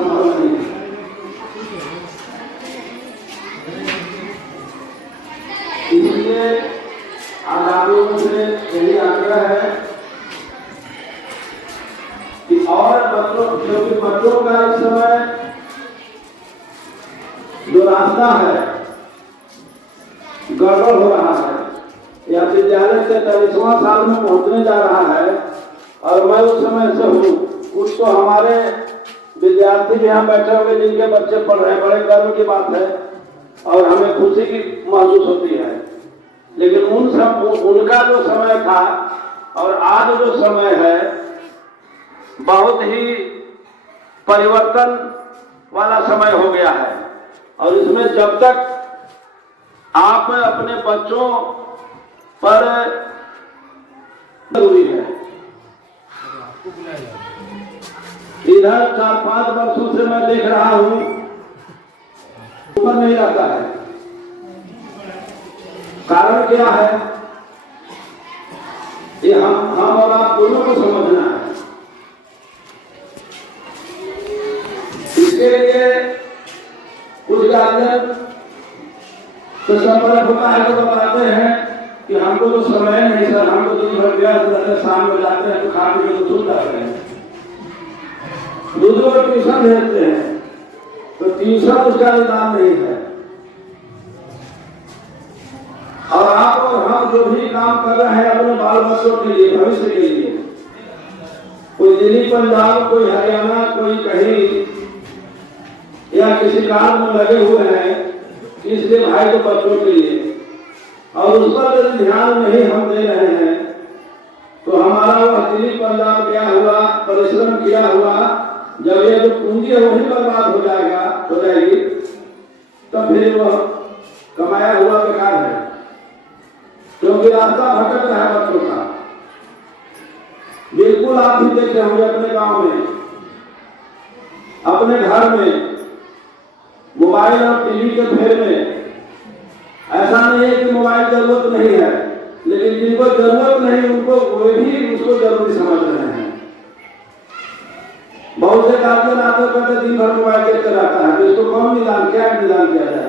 संभव नहीं है। इसलिए आजादियों से यही आग्रह है कि और बच्चों, क्योंकि बच्चों का इस समय जो रास्ता है गड़बड़ हो रहा है, या विद्यालय के 40वां साल में पहुंचने जा रहा है, और मैं उस समय से हूँ। कुछ तो हमारे विद्यार्थी भी यहाँ बैठे हुए जिनके बच्चे पढ़ रहे हैं, बड़े गर्व की बात है और हमें खुशी की महसूस होती है। लेकिन उनका जो समय था और आज जो समय है बहुत ही परिवर्तन वाला समय हो गया है। और इसमें जब तक आप अपने बच्चों पर जरूरी है। इधर 4-5 वर्षों से मैं देख रहा हूं ऊपर नहीं आता है। कारण क्या है ये हम और आप दोनों को समझना है। इसके लिए कुछ गार्जियन तो संपर्क होता है तो बताते हैं कि हमको तो समय नहीं सर, हमको दिन भर व्यस्त रहते हैं, शाम में जाते हैं तो खा पी के सो जाते हैं। दूसरों को ट्यूशन भेजते हैं तो ट्यूशन उसका निदान नहीं है। और आप और हम जो भी काम कर रहे हैं अपने बाल बच्चों के लिए, भविष्य के लिए, कोई दिल्ली पंजाब, कोई हरियाणा, कोई कहीं या किसी काम में लगे हुए हैं, इसलिए भाई को बच्चों के लिए, और उस पर यदि ध्यान नहीं हम दे रहे हैं तो हमारा वह दिल्ली पंजाब गया हुआ, परिश्रम किया हुआ, जब ये जो पूंजी है वही बर्बाद हो जाएगी, तब फिर वह कमाया हुआ बेकार है। क्योंकि रास्ता भटक रहा है बच्चों का। बिल्कुल आप भी देखे होंगे अपने गांव में, अपने घर में मोबाइल और टीवी के फेर में। ऐसा नहीं है कि मोबाइल जरूरत नहीं है, लेकिन जिनको जरूरत नहीं उनको वे भी उसको जरूरी समझ रहे हैं। बहुत से गार्जियन आते करते दिन भर मोबाइल देखते रहता है, तो इसको कौन निदान किया जाए।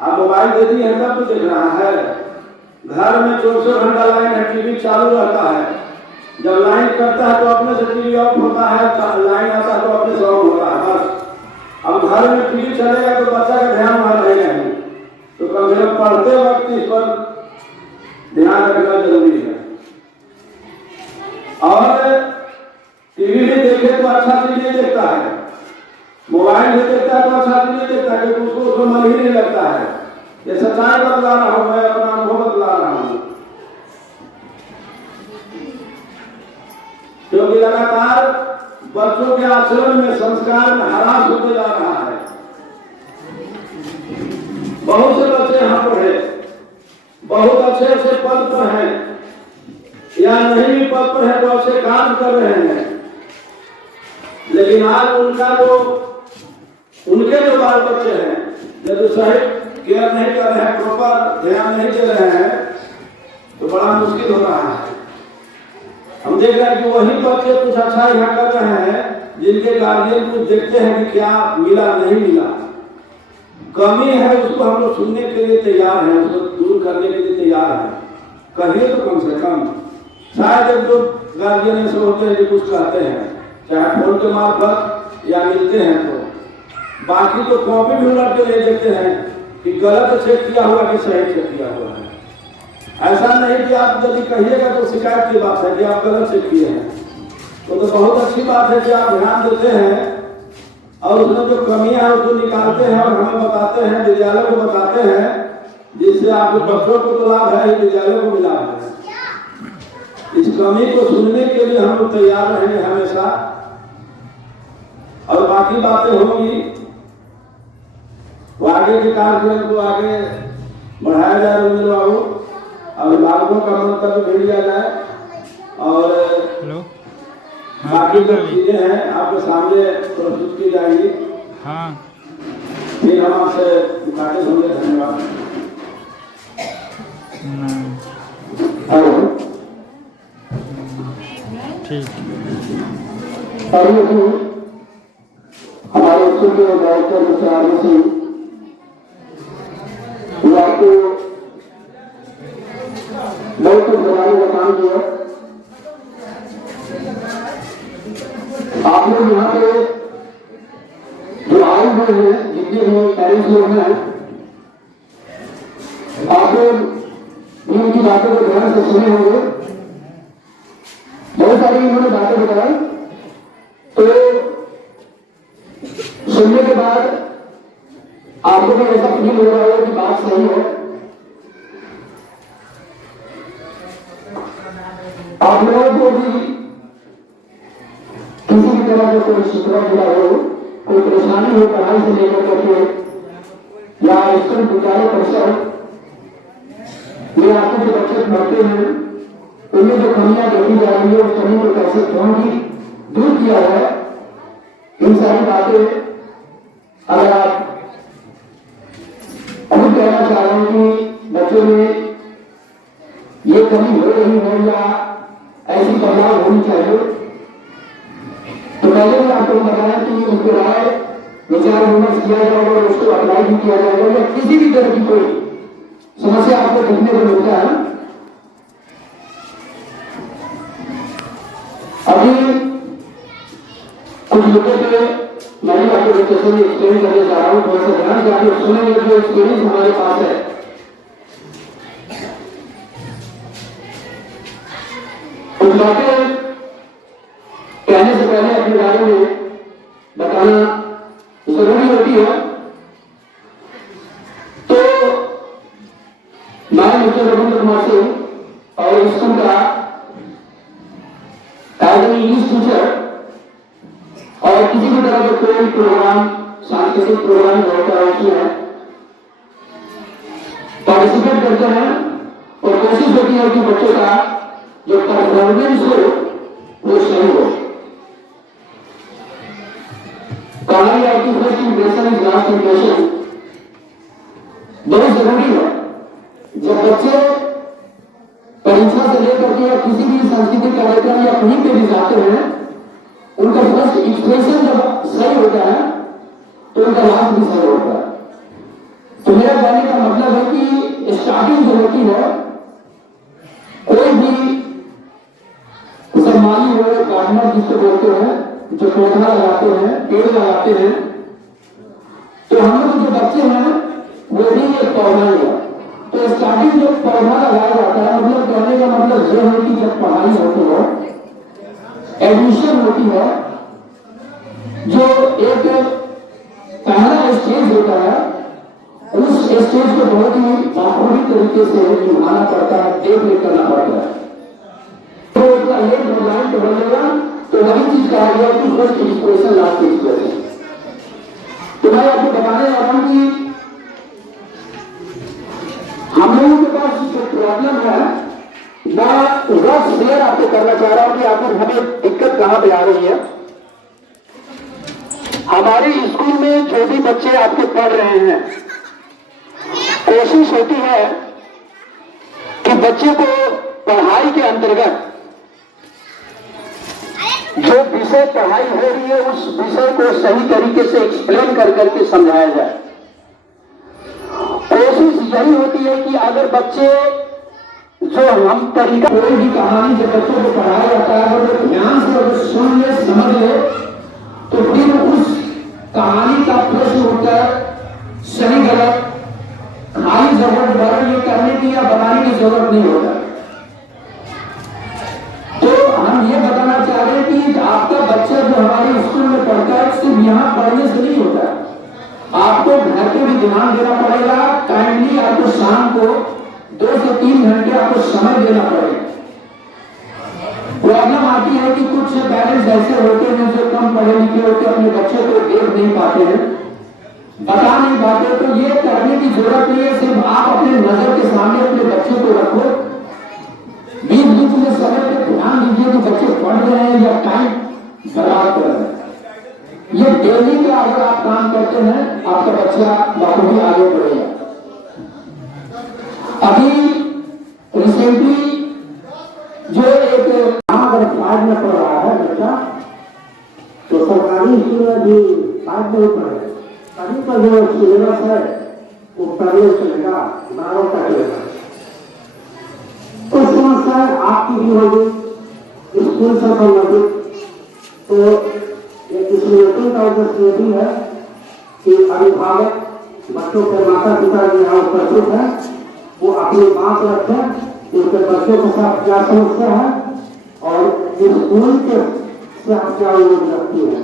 आप मोबाइल दे दिए हैं तब तो देख रहा है। घर में 24 घंटा लाइन है, टीवी चालू रहता है। जब लाइन कटता है तो अपने से टीवी ऑफ होता है, लाइन आता है तो अपने से ऑफ होता है, बस। अब घर में टीवी चलेगा तो बच्चा का ध्यान वहां रहेगा नहीं, तो कम से कम पढ़ते वक्त इस पर ध्यान रखना जरूरी है। और टीवी भी देखे तो अच्छा चीज नहीं देखता है, मोबाइल भी देखता है तो अच्छा चीज नहीं देखता है, क्योंकि उसको मन ही नहीं लगता है। ये सच्चाई बतला रहा हूं, मैं अपना अनुभव बतला रहा हूं। क्योंकि लगातार बच्चों के आचरण में, संस्कार में ह्रास होते जा रहा है। बहुत से बच्चे यहाँ पढ़े, बहुत अच्छे अच्छे पद पर हैं, या नहीं भी पद पर है तो अच्छे काम कर रहे हैं, लेकिन आज उनके जो बाल बच्चे हैं यदि सही केयर नहीं कर रहे हैं, प्रॉपर ध्यान नहीं दे रहे हैं, तो बड़ा मुश्किल हो रहा है। हम देख रहे हैं कि वही बच्चे कुछ अच्छा यहाँ कर रहे हैं जिनके गार्जियन कुछ देखते हैं कि क्या मिला नहीं मिला, कमी है, उसको हम लोग सुनने के लिए तैयार हैं, उसको दूर करने के लिए तैयार हैं। कहिए तो कम से कम। शायद एक दो गार्जियन ऐसे होते हैं जो कुछ कहते हैं, चाहे फोन के मार्फत या मिलते हैं, तो बाकी तो कॉपी भी उलट के ले देते हैं कि गलत चेक किया हुआ कि सही चेक किया हुआ है। ऐसा नहीं कि आप यदि कहिएगा तो शिकायत की बात है कि आप गलत चेक किए हैं, तो बहुत अच्छी बात है कि आप ध्यान देते हैं और उसमें जो कमियां हैं उसको निकालते हैं और हमें बताते हैं, विद्यालय को बताते हैं, जिससे आपके बच्चों को तो लाभ है, विद्यालय को भी लाभ है। इस कमी को सुनने के लिए हम लोग तैयार रहेंगे हमेशा, और बाकी बातें होंगी वो आगे के कार्यक्रम को आगे बढ़ाया जाए रविंद्र बाबू, अभिभावकों का मंतव्य भेज दिया जाए, और बाकी जो चीजें हैं आपके सामने प्रस्तुत की जाएंगी। हाँ, फिर हम आपसे मुखातिब होंगे। धन्यवाद। ठीक। हाँ। हमारे स्कूल के डायरेक्टर मिस्टर आर्मी सिंह, वो आपको बहुत कुछ बताने का काम किया। आप लोग यहाँ पे जो आए हुए हैं, जितने भी पेरेंट्स लोग हैं, आप लोग उनकी बातों को ध्यान से सुने होंगे। बहुत सारी इन्होंने बातें बताई, तो सुनने के बाद आपको भी ऐसा फील हो रहा है कि बात सही है। आप लोगों को भी किसी भी तरह का कोई शिकवा मिला हो, कोई परेशानी हो पढ़ाई से लेकर करके या स्कूल विद्यालय परिषद में आपके जो बच्चे पढ़ते हैं उनमें जो कमियां देखी जा रही है, उस कमी को कैसे क्यों भी दूर किया जाए, इन सारी बातें अगर आप खुद कहना चाह रहे हैं कि बच्चों में ये कमी हो रही है या ऐसी बदलाव होनी चाहिए, तो पहले भी आपको बताया कि उस पर राय विचार विमर्श किया जाएगा और उसको अप्लाई भी किया जाएगा। या किसी भी तरह की कोई समस्या आपको देखने को मिलता है, अभी कुछ लोगों पे मैंने आपको डिस्कशन में एक्सप्लेन करने जा रहा हूँ, थोड़ा सा ध्यान से आप सुनेंगे जो एक्सपीरियंस हमारे पास है। कुछ बातें कहने से पहले अपने बारे में बताना जरूरी होती है। तो मैं मिस्टर रविंद्र कुमार सिंह और स्कूल का एज एन इंग्लिश टीचर और किसी भी तरह का कोई प्रोग्राम, सांस्कृतिक प्रोग्राम होता है उसमें पार्टिसिपेट करते हैं और कोशिश होती है कि बच्चों का जो परफॉर्मेंस हो वो सही हो। कहानी आपकी first impression is last impression बहुत जरूरी है। जब बच्चे परीक्षा से लेकर के या किसी भी सांस्कृतिक कार्यक्रम या कहीं पे भी जाते हैं, उनका फर्स्ट एक्सप्रेशन जब सही होता है तो उनका लास्ट भी सही होता है। तो मेरा कहने का मतलब है कि स्टार्टिंग जो होती है, कोई भी माली हो, गार्डनर जिसको बोलते हैं, जो पौधा लगाते हैं, पेड़ लगाते हैं, तो हम लोग जो बच्चे हैं वो भी एक पौधा ही है। तो स्टार्टिंग जब पौधा लगाया जाता है, मतलब कहने का मतलब यह है कि जब पढ़ाई होती है, एडमिशन होती है, जो एक पहला स्टेज होता है, उस स्टेज को बहुत ही बाखूबी तरीके से निभाना पड़ता है, देख करना पड़ता है। तो उसका एक डिजाइन तो बनेगा, तो वही चीज कहा गया कि फर्स्ट इंस्पिरेशन लास्ट इंस्पिरेशन। तो मैं आपको बताने जा रहा हूं कि हम लोगों के पास जो प्रॉब्लम है, मैं वह शेयर आपको करना चाह रहा हूं कि आखिर हमें दिक्कत कहां पे आ रही है। हमारे स्कूल में जो भी बच्चे आपके पढ़ रहे हैं, कोशिश होती है कि बच्चे को पढ़ाई के अंतर्गत जो विषय पढ़ाई हो रही है उस विषय को सही तरीके से एक्सप्लेन कर करके समझाया जाए। कोशिश यही होती है कि अगर बच्चे जो हम तरीका, कोई भी कहानी जब बच्चों को पढ़ाया जाता है, अगर वो ध्यान से अगर सुन ले, समझ ले, तो फिर उस कहानी का प्रश्न उत्तर सही गलत खाली जरूरत वर्णन ये करने की या बनाने की जरूरत नहीं होता। तो हम ये बताना चाह रहे हैं कि आपका बच्चा जो हमारे स्कूल में पढ़ता है, सिर्फ यहाँ पढ़ने से नहीं होता, आपको घर पे भी ध्यान देना पड़ेगा। काइंडली आपको शाम को 2 से 3 घंटे आपको समय देना पड़ेगा। प्रॉब्लम आती है कि कुछ पेरेंट्स ऐसे होते हैं जो कम पढ़े लिखे होते हैं, अपने बच्चे को देख नहीं पाते हैं, बता नहीं पाते। तो ये करने की जरूरत नहीं है, सिर्फ आप अपने नजर के सामने अपने बच्चे को रखो, बीच बीच में समय पे ध्यान दीजिए कि बच्चे पढ़ रहे हैं या टाइम बर्बाद कर रहे हैं। ये डेली का अगर आप काम करते हैं, आपका बच्चा बाखूबी आगे बढ़ेगा। अभी रिसेंटली जो एक अगर फ्लैट में पढ़ रहा है बच्चा, तो सरकारी स्कूल में भी बाहर नहीं पड़े, तभी तो जो सिलेबस है वो पहले चलेगा, 12 का चलेगा। कुछ समस्याएं आपकी भी होगी स्कूल से संबंधित, तो इस मीटिंग का उद्देश्य ये भी है कि अभिभावक बच्चों के माता पिता जो यहाँ उपस्थित है वो अपनी बात रखें, उनके बच्चों के साथ क्या समस्या है और स्कूल के से आप क्या उम्मीद रखती है,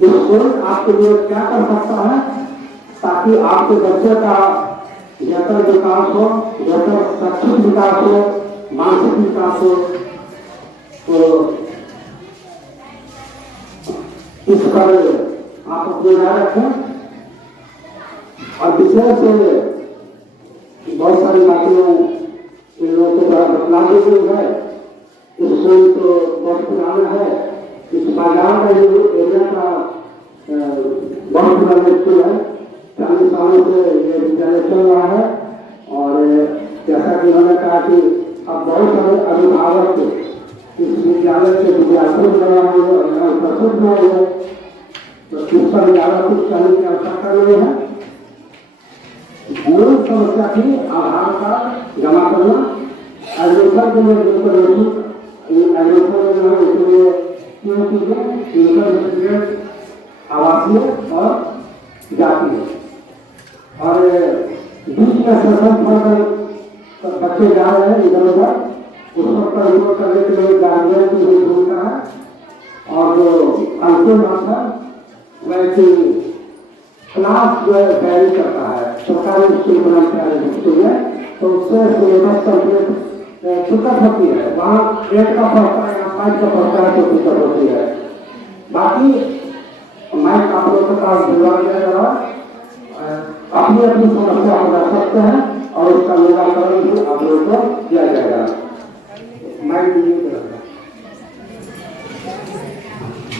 स्कूल आपके लिए क्या कर सकता है ताकि आपके बच्चे का बेहतर विकास हो, बेहतर शैक्षिक विकास हो, मानसिक विकास हो। तो इस पर आप अपनी राय रखें और विशेष बहुत सारी बातें इन लोगों को द्वारा बतला दी गई है। स्कूल तो बहुत पुराना है, इस बाजार का एरिया का बहुत पुराना स्कूल है, 40 सालों से ये विद्यालय चल रहा है। और जैसा कि उन्होंने कहा कि अब बहुत सारे अभिभावक इस विद्यालय के विद्यार्थियों को लगा हुए और यहाँ उपस्थित हुए हैं, तो इस पर ज़्यादा कुछ कहने की आवश्यकता नहीं है। मूल समस्या थी आधार कार्ड जमा करना, एडमिशन के लिए एडमिशन जो है उसके लिए तीन चीजें, इनकम सर्टिफिकेट, आवासीय और जातीय। और बीच में सेशन पर बच्चे जा रहे हैं इधर उधर, उस पर रिपोर्ट करने के लिए गार्जियन की भी भूमिका है। और जो अंतिम बात है वैसे क्लास जो है वैरी करता है, सरकारी स्कूल बनाते हैं स्कूल में, तो उससे सिलेबस कंप्लीट दिक्कत होती है, वहाँ 8 का पढ़ता है या 5 का पढ़ता है तो दिक्कत होती है। बाकी मैं आप लोगों के पास भिजवा दिया जा रहा, अपनी अपनी समस्या को रख सकते हैं और उसका निराकरण भी आप लोगों को दिया जाएगा। मैं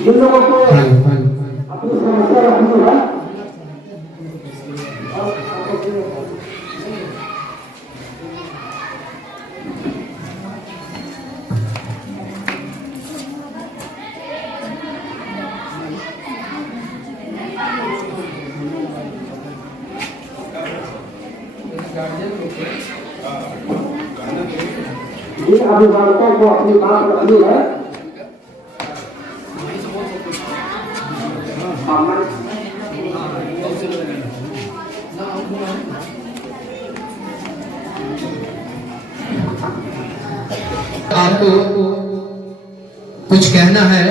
जिन लोगों को अपनी समस्या रखनी है जिन अभिभावकों को अपनी बात रखनी है आपको कुछ कहना है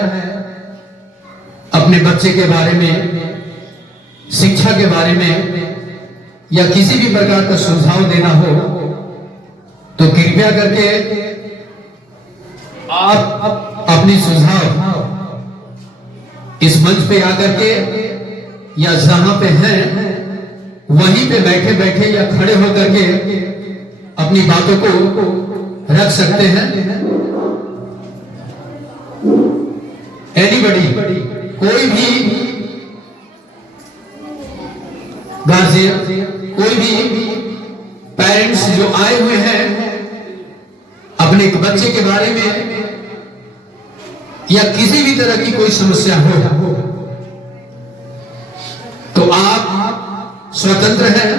अपने बच्चे के बारे में, शिक्षा के बारे में, या किसी भी प्रकार का सुझाव देना हो तो कृपया करके आप अपनी सुझाव इस मंच पे आकर के या जहां पे हैं वहीं पे बैठे बैठे या खड़े होकर के अपनी बातों को रख सकते हैं। एनीबडी, कोई भी गार्जियन, कोई भी पेरेंट्स जो आए हुए हैं अपने बच्चे के बारे में या किसी भी तरह की कोई समस्या हो तो आप स्वतंत्र हैं,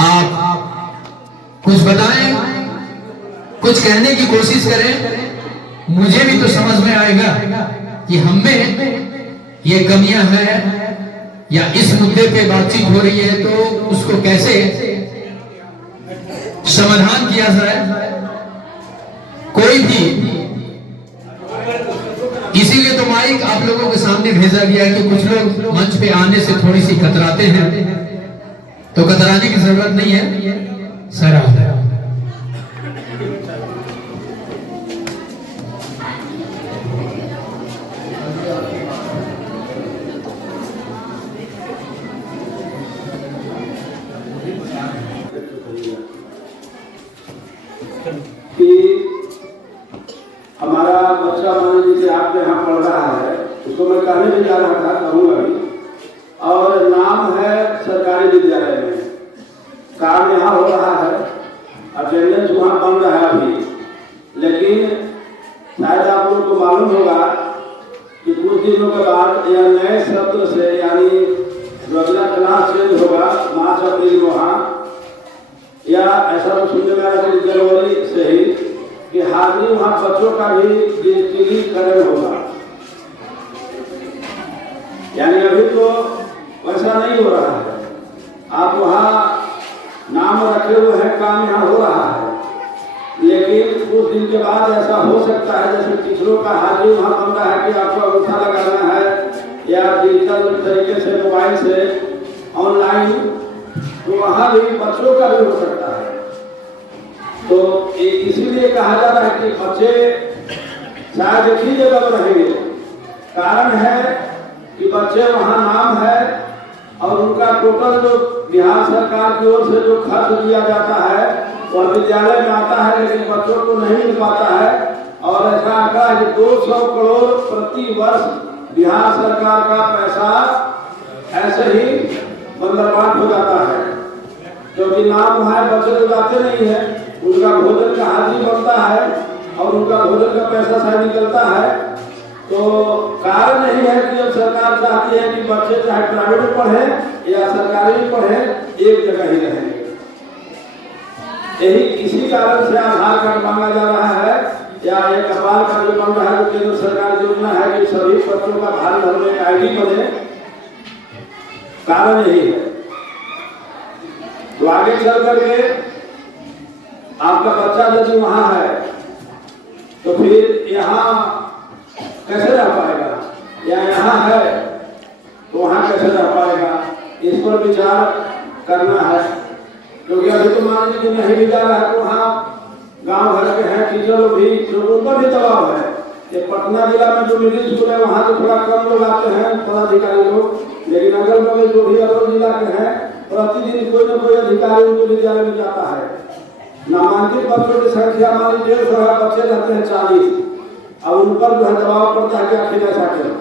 आप कुछ बताएं, कुछ कहने की कोशिश करें। मुझे भी तो समझ में आएगा कि हम में ये कमियां हैं या इस मुद्दे पे बातचीत हो रही है तो उसको कैसे समाधान किया जाए। कोई भी, इसीलिए तो माइक आप लोगों के सामने भेजा गया है कि कुछ लोग मंच पे आने से थोड़ी सी कतराते हैं, तो कतराने की जरूरत नहीं है सर। कि हमारा बच्चा मान लीजिए आपके यहाँ पढ़ रहा है, उसको मैं कहने भी जा रहा था, कहूँगा भी, और नाम है सरकारी विद्यालय में, काम यहाँ हो रहा है, अटेंडेंस वहाँ बन रहा है अभी, लेकिन शायद आप लोग को मालूम होगा कि कुछ दिनों के बाद या नए सत्र से, यानी जो अगला क्लास चेंज होगा मार्च अप्रैल वहाँ, या ऐसा तो सुनने में आया कि जनवरी से ही कि हाजिरी वहाँ बच्चों का भी डिजिटलीकरण होगा। यानी अभी तो वैसा नहीं हो रहा है, आप वहाँ नाम रखे हुए हैं, काम यहाँ हो रहा है, लेकिन कुछ दिन के बाद ऐसा हो सकता है जैसे टीचरों का हाजिरी वहाँ बन रहा है कि आपको अंगूठा लगाना है या डिजिटल तरीके से मोबाइल से ऑनलाइन, तो वहाँ भी बच्चों का भी हो सकता है। तो इसीलिए कहा जा रहा है कि बच्चे शायद एक ही जगह पर रहेंगे। कारण है कि बच्चे वहाँ नाम है और उनका टोटल जो बिहार सरकार की ओर से जो खर्च दिया जाता है वह विद्यालय में आता है, लेकिन बच्चों को नहीं मिल पाता है। और ऐसा आंकड़ा है कि 200 करोड़ प्रति वर्ष बिहार सरकार का पैसा ऐसे ही बंदरबाट हो जाता है, क्योंकि नाम वहाँ बच्चे तो जाते नहीं है, उनका भोजन का हाजिरी बनता है और उनका भोजन का पैसा शायद निकलता है। तो कारण नहीं है कि अब सरकार चाहती है कि बच्चे चाहे प्राइवेट में पढ़े या सरकारी में पढ़े, एक जगह ही रहेंगे। यही इसी कारण से आधार कार्ड मांगा जा रहा है, या एक अपार का जो बन रहा है, जो केंद्र सरकार की योजना है कि सभी बच्चों का भारत भर में आईडी बने, कारण यही है। तो आगे चल करके आपका बच्चा यदि वहां है तो फिर यहाँ कैसे रह पाएगा, या यहाँ है तो वहाँ कैसे रह पाएगा, इस पर विचार करना है। क्योंकि अभी तो मान लीजिए नहीं भी जा रहा है तो वहाँ गांव घर के हैं टीचर लोग भी, लोगों पर भी दबाव है। ये पटना जिला में जो मिडिल स्कूल है वहाँ तो थोड़ा कम लोग आते हैं पदाधिकारी लोग, लेकिन अगल बगल जो भी अगल जिला के हैं प्रतिदिन कोई न कोई अधिकारी उनके विद्यालय में जाता है। नामांकित बच्चों की संख्या मान लीजिए 150 बच्चे रहते हैं 40, अब उन पर जो है दबाव पड़ता है कि आखिर ऐसा क्यों।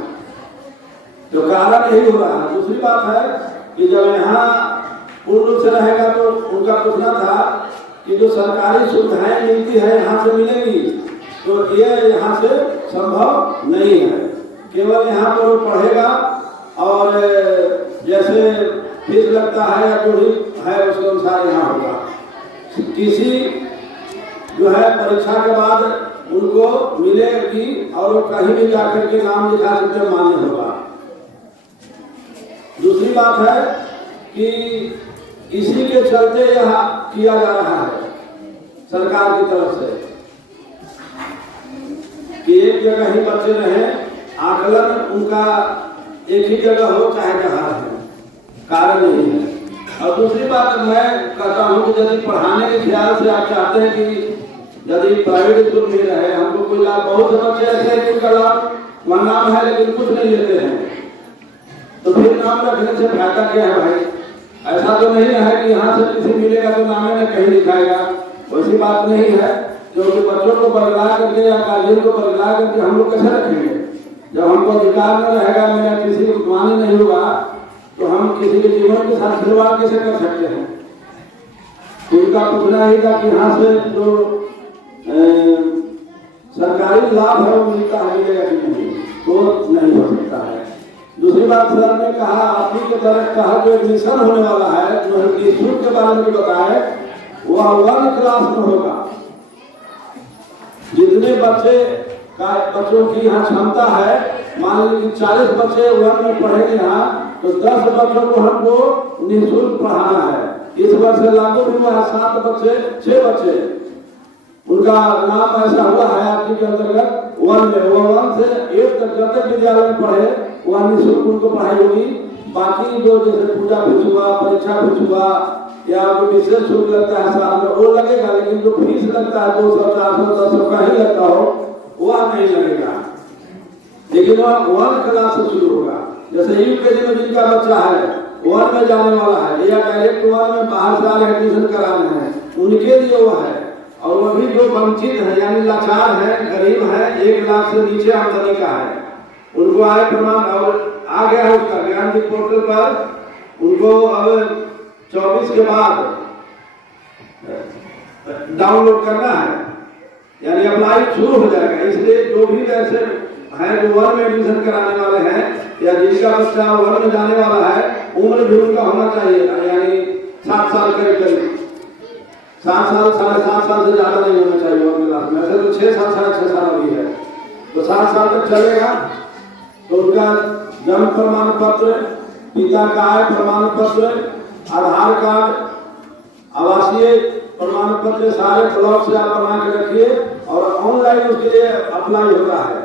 तो कारण यही हो रहा है। दूसरी बात है कि जब यहाँ पूर्ण रूप से रहेगा तो उनका पूछना था कि जो सरकारी सुविधाएं मिलती है यहाँ से मिलेंगी, तो ये यहाँ से संभव नहीं है। केवल यहाँ पर वो पढ़ेगा और जैसे फीस लगता है या जो भी है उसके अनुसार यहाँ होगा। किसी जो है परीक्षा के बाद उनको मिलेगी और कहीं भी जाकर के नाम लिखा सकते मान्य होगा। दूसरी बात है कि इसी के चलते यह किया जा रहा है सरकार की तरफ से कि एक जगह ही बच्चे रहे, आकलन उनका एक ही जगह हो चाहे जहाँ है, कारण नहीं है। और दूसरी बात मैं कहता हूँ कि यदि पढ़ाने के ख्याल से आप चाहते हैं कि यदि प्राइवेट स्कूल में रहे, हमको कोई लाभ, बहुत से बच्चे ऐसे हैं जिनका लाभ वहाँ नाम है लेकिन कुछ नहीं लेते हैं, तो फिर नाम रखने से फायदा क्या है भाई। ऐसा तो नहीं है कि यहाँ से किसी मिलेगा तो नाम में कहीं लिखाएगा, वैसी बात नहीं है। क्योंकि बच्चों को बदला करके या गार्जियन को बदला करके हम लोग कैसे रखेंगे, जब हमको अधिकार न रहेगा, मेरा किसी को मान्य नहीं होगा, तो हम किसी के जीवन के साथ खिलवाड़ कैसे कर सकते हैं। तो उनका पूछना ही था कि यहाँ से जो सरकारी लाभ है वो मिलता है, मिलेगा कि नहीं, तो नहीं हो सकता है। दूसरी बात सर ने कहा, आप ही के तरह कहा जो एडमिशन होने वाला है, जो इंस्टीट्यूट के बारे में बताए, वह 1 क्लास में होगा। जितने बच्चों की यहाँ क्षमता है, मान लीजिए 40 बच्चे 1 में पढ़ेंगे यहाँ, तो 10 बच्चों को हमको निःशुल्क पढ़ाना है। इस वर्ष लागू भी हुआ है 7 बच्चे 6 बच्चे उनका नाम ऐसा हुआ है आपकी के अंतर्गत 1 में, वो 1 से 8 तक जब तक विद्यालय में पढ़े वह निःशुल्क उनको पढ़ाई होगी। बाकी जो जैसे पूजा फीस हुआ, परीक्षा फीस हुआ, या जो विशेष शुल्क लगता है साल में वो लगेगा, लेकिन जो फीस लगता है 200, 400, 1000 का ही लगता हो वह नहीं लगेगा। लेकिन वह 1 क्लास से शुरू होगा। जैसे यूकेजी में जिनका बच्चा है 1 में जाने वाला है या डायरेक्ट 1 में बाहर से आगे एडमिशन कराना है, उनके लिए वह है। और वह भी जो वंचित है यानी लाचार है, गरीब है, 1 लाख से नीचे आमदनी का है, उनको आय प्रमाण और आ गया है उसका ज्ञान की पोर्टल पर, उनको अब 24 के बाद डाउनलोड करना है, यानी अप्लाई शुरू हो जाएगा। इसलिए जो भी ऐसे हैं जो वन में एडमिशन कराने वाले हैं या जिनका बच्चा वन में जाने वाला है, उम्र भी उनका होना चाहिए, यानी 7 साल करीब 7 साल 7.5 साल से ज्यादा नहीं होना चाहिए वन क्लास में। ऐसे तो 6 साल 6.5 साल अभी है, तो 7 साल तक चलेगा। तो उनका जन्म प्रमाण पत्र, पिता का आय प्रमाण पत्र, आधार कार्ड, आवासीय प्रमाण पत्र सारे ब्लॉक से आप बना के रखिए और ऑनलाइन उसके लिए अप्लाई होता है।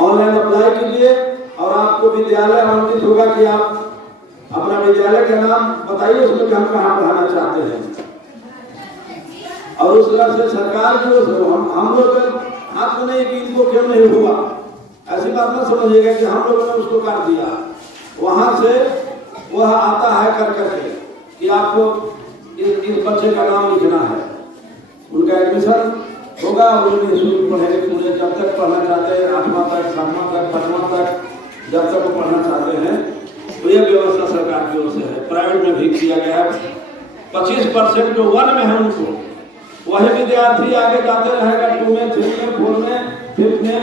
ऑनलाइन अप्लाई कीजिए और आपको विद्यालय आवंटित होगा कि आप अपना विद्यालय का नाम बताइए, उसमें कि हम कहाँ पढ़ाना चाहते हैं। और उस तरह से सरकार जो हम लोग हाथ में नहीं कि इनको क्यों नहीं हुआ, ऐसी बात ना समझिएगा कि हम लोगों ने उसको काट दिया। वहां से वह आता है कर करके कि आपको इस बच्चे का नाम लिखना है, उनका एडमिशन होगा और उन्हें निःशुल्क पढ़ेंगे पूरे जब तक पढ़ना चाहते हैं, 8वां तक 7वां तक 5वां तक जब तक वो पढ़ना चाहते हैं। तो यह व्यवस्था सरकार की ओर से है। प्राइवेट में भी किया गया है। 25% जो 1 में है उनको, वही विद्यार्थी आगे जाते रहेगा 2 में 3 में 4 में 5 में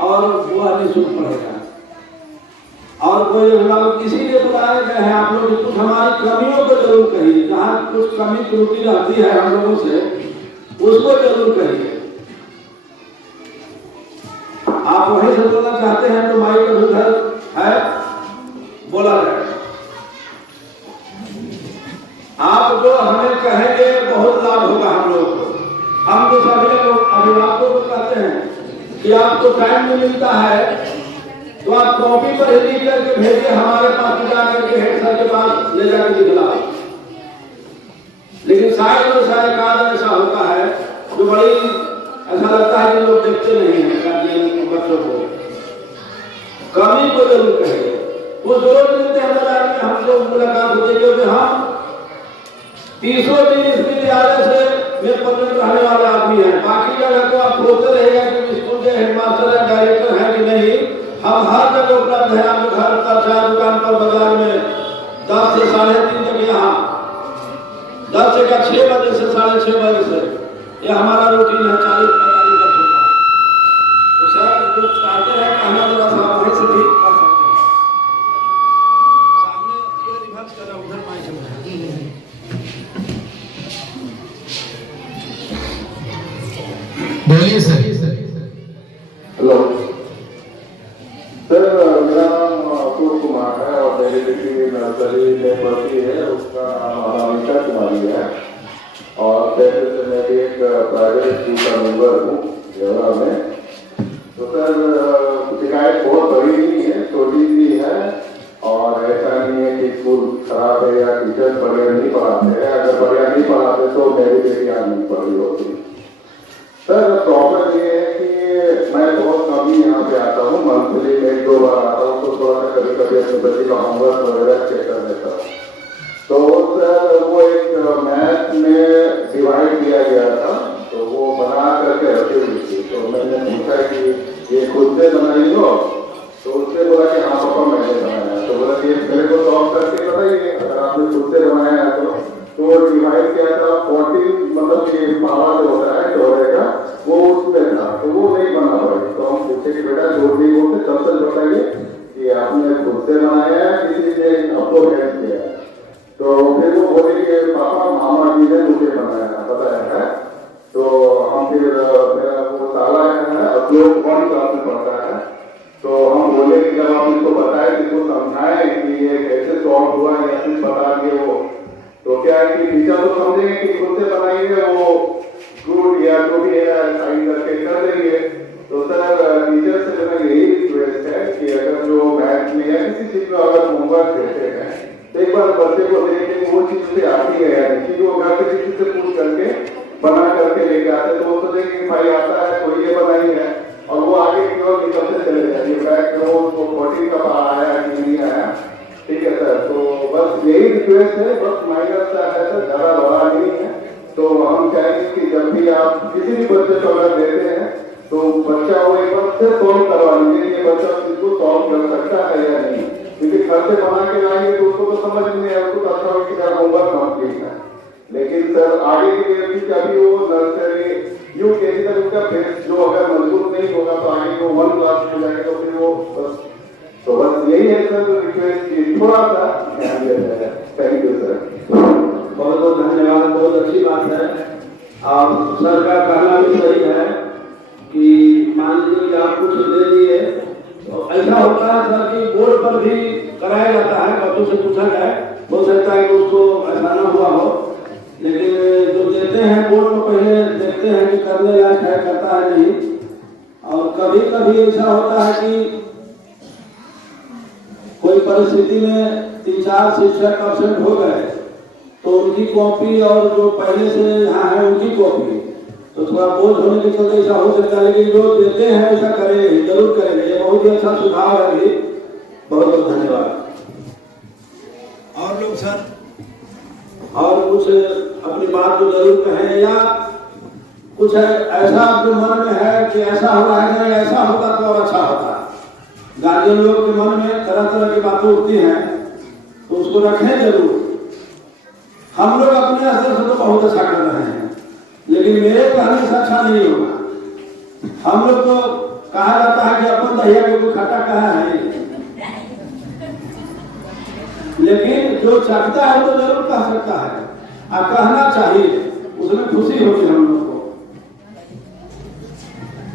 और वह निःशुल्क पढ़ेगा। और कोई इसीलिए बुलाए गए हैं आप लोग, कुछ हमारी कमियों को जरूर कहिए, जहाँ कुछ कमी त्रुटि रहती है हम लोगों से उसको जरूर कहिए। आप वहीं से बोलना चाहते हैं तो माइक उधर है, बोला जाए। आप जो हमें कहेंगे बहुत लाभ होगा हम लोगों को। हम तो सभी लोग अभिभावकों को कहते हैं कि आपको टाइम नहीं मिलता है तो आप कॉपी पर ही लिख करके भेजिए, हमारे पास जा करके हेड सर के पास ले जाकर दिखलाओ। लेकिन शायद ऐसा होता है जो बड़ी ऐसा लगता है कि लोग देखते नहीं हैं गार्जियन बच्चों को। कमी को जरूर कहेंगे। वो जरूर मिलते हैं बाजार में, हमसे मुलाकात होती है क्योंकि हम 30 दिन इस विद्यालय से में पर्यटन रहने वाले आदमी हैं। बाकी जगह तो आप सोचते रहेगा कि स्कूल के हेडमास्टर या डायरेक्टर हैं कि नहीं। हम हर जगह उपलब्ध है, आपके घर पर चाय दुकान पर बाजार में 10 से 3:30 तक, यहाँ 10 से 6 बजे से 6:30 बजे से यह हमारा रूटीन है। 40-45 बच्चों का। तो सर लोग चाहते हैं कि हमें थोड़ा सा वहीं से भी कर सकते हैं। सामने ये रिवर्स कर रहा, उधर माइक बोलिए सर। हेलो सर, मेरा नाम अतुल कुमार है और मेरी बेटी नर्सरी में पढ़ती है, उसका नाम अनामिका कुमारी है। और पहले से मैं भी एक प्राइवेट स्कूल का मेंबर हूँ देवरा में। तो सर शिकायत बहुत बड़ी नहीं है, छोटी सी है और ऐसा नहीं है कि स्कूल खराब है या टीचर बढ़िया नहीं पढ़ाते हैं। अगर बढ़िया नहीं पढ़ाते तो मेरी बेटी आज नहीं पढ़ी होती। सर प्रॉब्लम ये है कि मैं बहुत कम ही यहाँ पे आता हूँ, मंथली में 2 बार आता हूँ, तो थोड़ा सा कभी कभी अपने बच्चे का होमवर्क वगैरह चेक कर लेता हूँ। तो सर वो एक मैथ में डिवाइड किया गया था, तो वो बना करके रखी हुई थी। तो मैंने पूछा कि ये खुद से बनाई हो, तो उससे बोला कि हाँ पापा मैंने बनाया। तो बोला कि मेरे को सॉल्व करके बताइए, अगर आपने खुद से बनाया है तो डिवाइड किया था 40, मतलब ये पावर जो होता है चौड़े का वो उसमें था, तो वो नहीं बना पाई। तो हम पूछे कि बेटा जोड़ नहीं बोलते, तब तक बताइए कि आपने खुद से बनाया है किसी ने आपको हेल्प किया है। तो फिर वो बोले कि पापा मामा जी ने मुझे बताया है। तो हम फिर वो साला है अशोक 1 क्लास में पढ़ता है। तो हम बोले कि जब आप इसको बताए, इसको समझाए कि ये कैसे सॉल्व हुआ या फिर बता दिए वो, तो क्या है कि टीचर तो समझेंगे कि खुद से बनाएंगे, वो गुड या जो भी है साइन करके कर देंगे। तो सर टीचर से मेरा यही रिक्वेस्ट है कि अगर जो मैथ में या किसी चीज में अगर होमवर्क देते हैं तो एक बार बच्चे को देखें वो चीज से आती है या नहीं, वो घर पे किसी से पूछ करके बना करके लेके आते तो वो सोचेंगे कि भाई आता है कोई ये बनाई है, और वो आगे की ओर निकलते चले जाएंगे बैठ वो उसको 40 का आया कि नहीं आया। ठीक है सर, तो बस यही रिक्वेस्ट है, बस माइनर सा है सर, ज्यादा बड़ा नहीं है। तो हम चाहेंगे कि जब भी आप किसी भी बच्चे को अगर देते हैं तो बच्चा वो एक बार से सॉल्व करवा लीजिए, ये बच्चा इसको सॉल्व कर सकता है या नहीं, क्योंकि घर से बना के लाएंगे तो उसको तो समझ नहीं है, उसको अच्छा हो कि होमवर्क कंप्लीट है। लेकिन सर आगे के लिए भी कभी वो नर्सरी यूकेजी तक उसका बेस जो अगर मजबूत नहीं होगा तो आगे वो 1 क्लास में जाएंगे तो फिर वो बस, तो बस यही है सर रिक्वेस्ट की थोड़ा सा ध्यान दिया जाए। Thank you sir. बहुत बहुत धन्यवाद, बहुत अच्छी बात है। और सर का कहना भी सही है कि मान लीजिए कि आप कुछ दे दिए तो ऐसा होता है सर कि बोर्ड पर भी कराया जाता है, बच्चों से पूछा जाए, हो सकता है कि उसको ऐसा ना हुआ हो, लेकिन जो देते हैं बोर्ड में पहले देखते हैं कि करने लायक है, करता है नहीं। और कभी कभी ऐसा होता है कि कोई परिस्थिति में 3-4 शिक्षक एब्सेंट हो गए तो उनकी कॉपी और जो पहले से यहाँ है उनकी कॉपी तो थोड़ा बोझ होने के चलते ऐसा हो सकता है, लेकिन जो देते हैं ऐसा करेंगे, जरूर करेंगे। ये बहुत ही अच्छा सुझाव है भी, बहुत बहुत धन्यवाद। और लोग सर और कुछ अपनी बात को जरूर कहें, या कुछ ऐसा आपके मन में है कि ऐसा हो रहा है, नहीं ऐसा होता तो और अच्छा होता। गार्जियन लोग के मन में तरह तरह की बातें उठती हैं तो उसको रखें जरूर। हम लोग अपने स्तर से तो बहुत अच्छा कर रहे हैं, लेकिन मेरे कहने से अच्छा नहीं होगा। हम लोग तो कहा जाता है कि अपन दहिया के कोई खट्टा कहा है, लेकिन जो चाहता है तो जरूर कह सकता है और कहना चाहिए, उसमें खुशी होती है हम लोग को।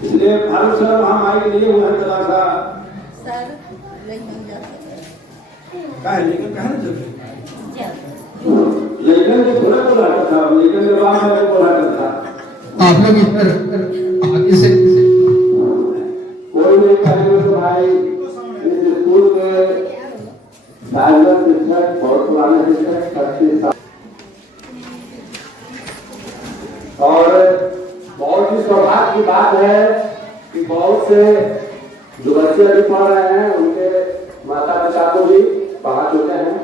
इसलिए भारत सर वहां माइक लिए हुए हैं जरा सा लेकिन जो थोड़ा बोला था, लेकिन के बाद में बोला था आप लोग इधर आगे से कोई नहीं कहेंगे तो भाई इस स्कूल के शायद शिक्षक बहुत पुराने शिक्षक 25 साल, और बहुत ही सौभाग्य की बात है कि बहुत से जो बच्चे अभी पढ़ रहे हैं उनके माता पिता को भी पढ़ा चुके हैं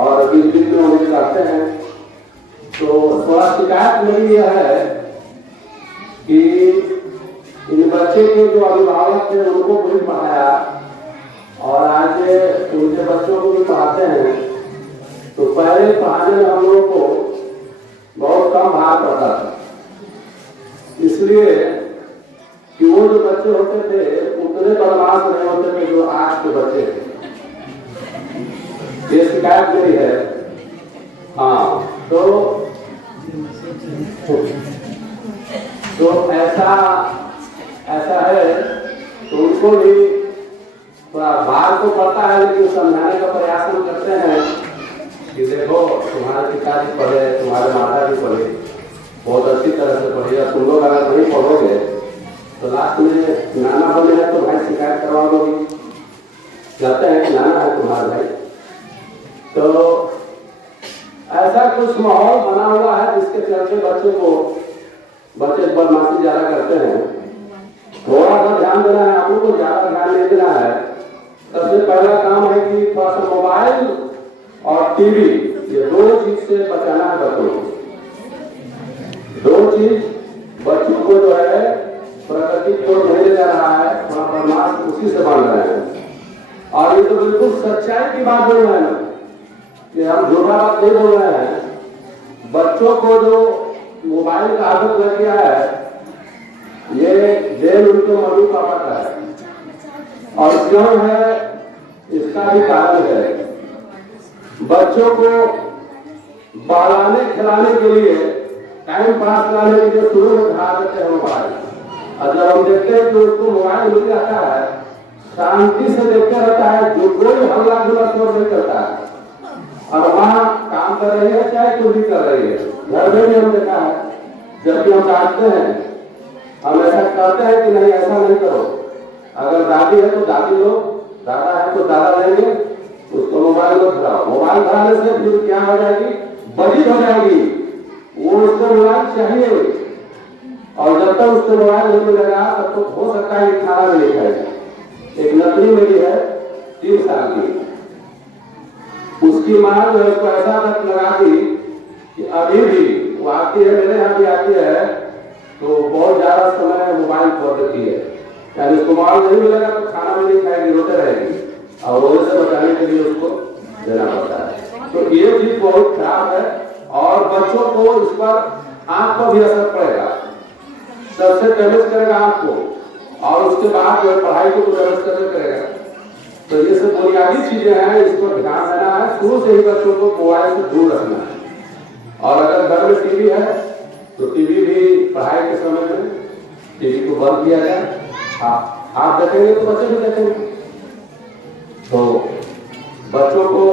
और बीच बीच में उन्हें करते हैं। तो थोड़ा शिकायत मेरी यह है कि इन बच्चे के जो अभिभावक थे उनको भी पढ़ाया और आज उनके बच्चों को भी पढ़ाते हैं, तो पहले पढ़ाने में हम लोगों को बहुत कम भार पड़ता था, इसलिए कि वो जो बच्चे होते थे उतने बदमाश नहीं होते थे जो आज के बच्चे थे। ये शिकायत मेरी है। हाँ, तो ऐसा है तो उनको भी थोड़ा भार तो पड़ता है, लेकिन समझाने का प्रयास हम करते हैं कि देखो तुम्हारे पिताजी पढ़े, तुम्हारे माता जी पढ़े, बहुत अच्छी तरह से पढ़ेगा, तुम लोग अगर नहीं पढ़ोगे तो लास्ट में नाना बने हैं तो भाई शिकायत करवा दोगी, कहते हैं कि नाना है तुम्हारा भाई। तो ऐसा कुछ माहौल बना हुआ है जिसके चलते बच्चे बदमाशी ज्यादा करते हैं। थोड़ा सा ध्यान देना है, आप लोगों को ज्यादा ध्यान नहीं देना है। सबसे पहला काम है कि थोड़ा सा मोबाइल और टीवी, ये 2 चीज से बचाना है बच्चों को। 2 चीज बच्चों को जो है प्रकृति को नहीं ले जा रहा है, थोड़ा बदमाश उसी से बन रहे हैं। और ये तो बिल्कुल सच्चाई की बात बोल रहे हैं कि हम झूठा बात नहीं बोल रहे हैं। बच्चों को जो मोबाइल का आदत लग गया है, ये देन उनके मम्मी पापा का है, और क्यों है इसका भी कारण है। बच्चों को बहलाने खिलाने के लिए, टाइम पास कराने के लिए शुरू में खा देते हैं मोबाइल, और जब हम देखते हैं कि उसको मोबाइल मिल जाता है, शांति से देखते रहता है, जो कोई हल्ला गुल्ला शोर नहीं करता है, और वहाँ काम कर रही है चाहे कुछ भी कर रही है। घर में भी हम देखा है, जब भी हम डांटते हैं हम ऐसा कहते हैं कि नहीं ऐसा नहीं करो। अगर दादी है तो दादी लो, दादा है तो दादा लेंगे, उसको मोबाइल में धराओ। मोबाइल धराने से फिर क्या हो जाएगी, बड़ी हो जाएगी, वो उसको मोबाइल चाहिए, और जब तक उसको मोबाइल नहीं मिलेगा तब तो हो सकता है कि खाना नहीं खाएगा। एक नकली मेरी है 3 साल की, उसकी माँ जो है उसको ऐसा आदत लगा दी कि अभी भी वो आती है, मेरे यहाँ भी आती है, तो बहुत ज्यादा समय मोबाइल खोल देती है, यानी उसको मोबाइल नहीं मिलेगा तो खाना भी नहीं खाएगी, रोते रहेगी, और रोने से बचाने के लिए उसको देना पड़ता है। तो ये चीज बहुत खराब है, और बच्चों को इस पर आंख पर भी असर पड़ेगा, सबसे डैमेज करेगा आंख को, उसके बाद जो है पढ़ाई को तो व्यवस्था में करेगा। तो ये सब बुनियादी चीजें हैं, इस पर ध्यान देना है, शुरू से ही बच्चों को मोबाइल से दूर रखना है। और अगर घर में टीवी है तो टीवी भी पढ़ाई के समय में टीवी को बंद किया जाए। आप देखेंगे तो बच्चे भी देखेंगे। तो बच्चों को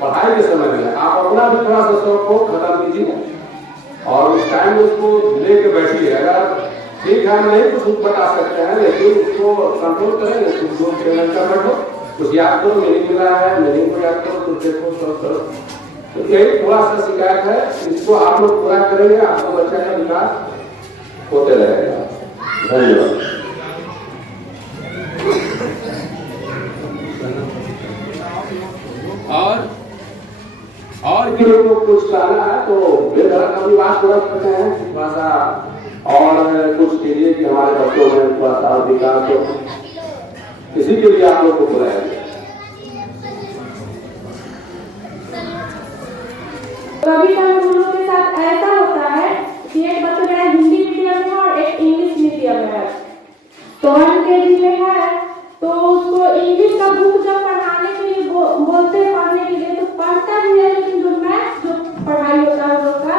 पढ़ाई के समय में आप अपना भी थोड़ा सा शौक को खत्म कीजिए और उस टाइम उसको लेके बैठिए। अगर ठीक है नहीं कुछ बता सकते हैं, लेकिन उसको कंट्रोल करेंगे। कुछ दो पेरेंट का बैठो, कुछ याद करो, नहीं मिला है नहीं को याद करो, कुछ देखो सब करो। तो यही थोड़ा सा शिकायत है, इसको आप लोग पूरा करेंगे, आपको बच्चा का विकास होते रहेगा। धन्यवाद। और किसी को कुछ कहना है तो बेहतर कभी बात कर सकते हैं थोड़ा सा, और कुछ कीजिए कि हमारे बच्चों में थोड़ा सा विकास हो। किसी के लिए आप लोग को बुलाया गया। कभी कभी हम लोग के साथ ऐसा होता है कि एक बच्चा मेरा हिंदी मीडियम में है और एक इंग्लिश मीडियम में है। तो एलकेजी में है तो उसको इंग्लिश का बुक जब पढ़ाने के लिए बोलते पढ़ने के लिए तो पढ़ता भी है, लेकिन जो मैथ जो पढ़ाई होता है उसका,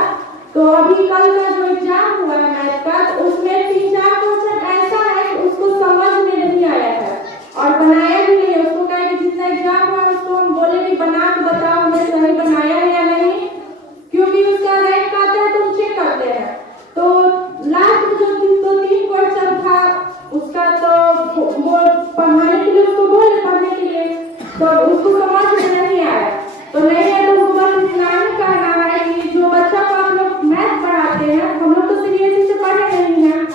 तो अभी कल का जो एग्जाम हुआ है मैथ का, तो उसमें 3-4 क्वेश्चन ऐसा है कि उसको समझ में नहीं आया है और बनाया भी नहीं। उसको कहे कि जितना एग्जाम हुआ उसको हम बोले कि बना के बताओ हमने सही बनाया है या नहीं, क्योंकि उसका रैंक आता है तो हम चेक करते हैं। तो लास्ट में जो 3 क्वेश्चन था उसका तो वो पढ़ाने के लिए उसको बोले पढ़ने के लिए, तो उसको समझ में नहीं आया। तो नहीं है तो गूगल प्लान करना है कि जो बच्चा को आप लोग मैथ पढ़ाते हैं, हम लोग तो सीबीएसई से पढ़े नहीं हैं,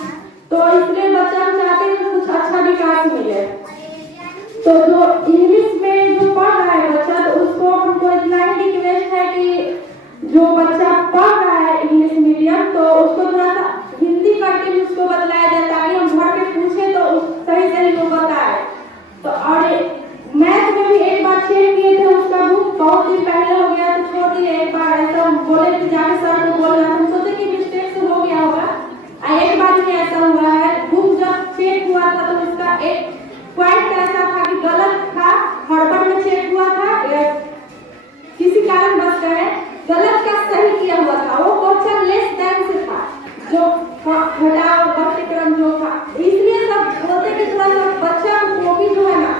तो इसलिए बच्चा को चाहते हैं कुछ अच्छा विकास मिले। तो जो इंग्लिश में जो पढ़ रहा है बच्चा, तो उसको हमको इतना ही रिक्वेस्ट है कि जो बच्चा पढ़ रहा है इंग्लिश मीडियम, तो उसको थोड़ा सा हिंदी करके भी उसको बतलाया जाए ताकि हम घर पे पूछे तो सही सही वो बताए। तो और मैथ में भी एक बार चेक किए थे उसका बुक, बहुत दिन पहले हो गया तो छोड़ दिए। एक बार ऐसा बोले कि जाके सर को बोल रहा, हम सोचे कि मिस्टेक से हो गया होगा। एक बार में ऐसा हुआ है, बुक जब चेक हुआ था तो उसका एक पॉइंट ऐसा था कि गलत था, हड़बड़ में चेक हुआ था, किसी कारण बस गए गलत का सही किया हुआ था। वो क्वेश्चन लेस देन से था, जो घटाओ पाठ्यक्रम जो था, इसलिए सब बोलते कि थोड़ा सा बच्चा को भी जो है ना,